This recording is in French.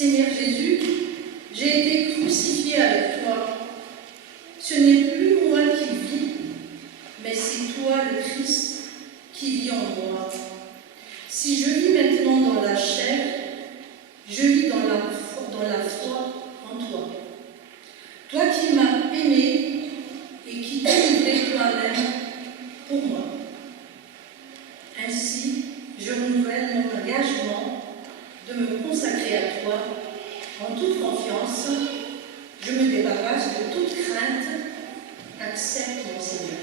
Seigneur Jésus, j'ai été crucifié avec toi. Ce n'est plus moi qui vis, mais c'est toi le Christ qui vit en moi. Si je vis maintenant dans la chair, je vis dans la foi en toi. Toi qui m'as aimé et qui t'es livré toi-même pour moi. Ainsi, je renouvelle mon engagement de me consacrer à toi en toute confiance. Je me débarrasse de toute crainte. Accepte, mon Seigneur.